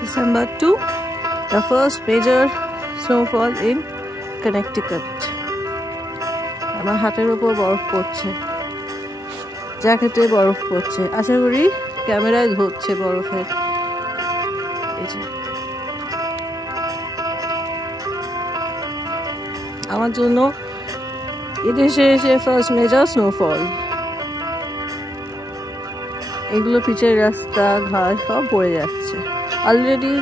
December 2, the first major snowfall in Connecticut. আমার হাতের উপর বরফ পড়ছে, জ্যাকেটে বরফ পড়ছে। আশা করি ক্যামেরায় ধরছে বরফের। এই যে আমার জন্য এদেশে এসে ফার্স্ট মেজর স্নোফল। এগুলো পিচের রাস্তা ঘাট সব পড়ে যাচ্ছে। অলরেডি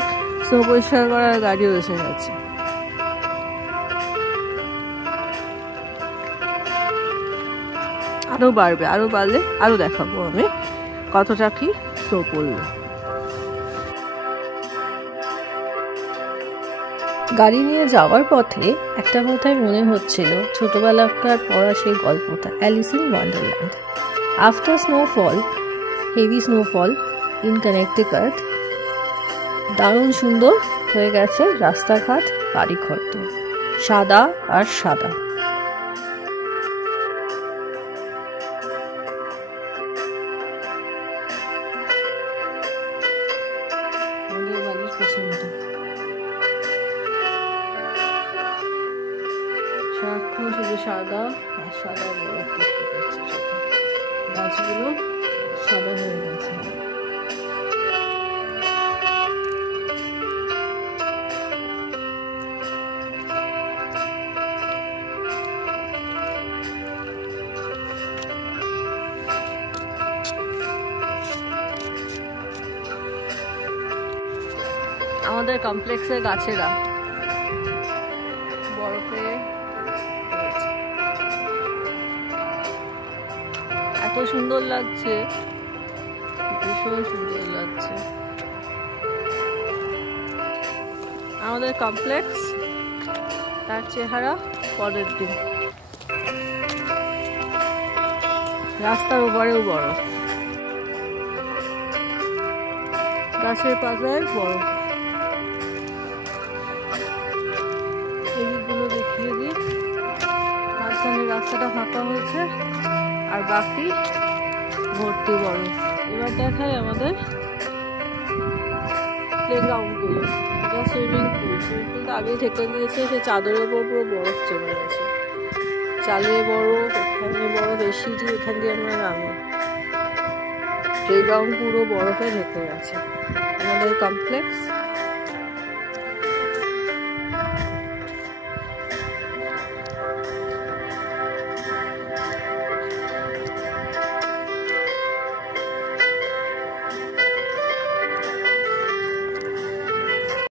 স্নো পরিষ্কার করার গাড়িও এসে গেছে। আরো বাড়বে, আরো বাড়লে আরো দেখাবো আমি কতটা কি স্নো পড়লো। গাড়ি নিয়ে যাওয়ার পথে একটা কথাই মনে হচ্ছিল ছোটবেলাকার পড়া সেই গল্পটা, Alice in Wonderland. After snowfall, heavy snowfall in Connecticut, দারুণ সুন্দর হয়ে গেছে রাস্তাঘাট, বাড়িঘর, তো সাদা আর সাদা। সারাক্ষণ শুধু সাদা আর সাদা বরফ দেখতে পাচ্ছি, গাছগুলো সাদা হয়ে গেছে। আমাদের কমপ্লেক্সের গাছেরা বরফে এত সুন্দর লাগছে, ভীষণ সুন্দর লাগছে। আমাদের কমপ্লেক্স, তার চেহারা পরের দিন। রাস্তার ওপারেও বরফ, গাছের পাতায় বরফ। এদিকগুলো দেখিয়ে দিই, মাঝখানে রাস্তাটা ফাঁকা হয়েছে আর বাকি ভর্তি বরফ। এবার দেখাই আমাদের প্লেগ্রাউন্ডগুলো। এটা সুইমিং পুল, সুইমিং পুলটা আগে ঢেকে দিয়েছে, সে চাদরের উপর পুরো বরফ জমে গেছে। চালে বরফ, এখানে বরফ, এসি দিয়ে এখান দিয়ে আমরা নামি। প্লেগ্রাউন্ড পুরো বরফে ঢেকে গেছে। আমাদের কমপ্লেক্স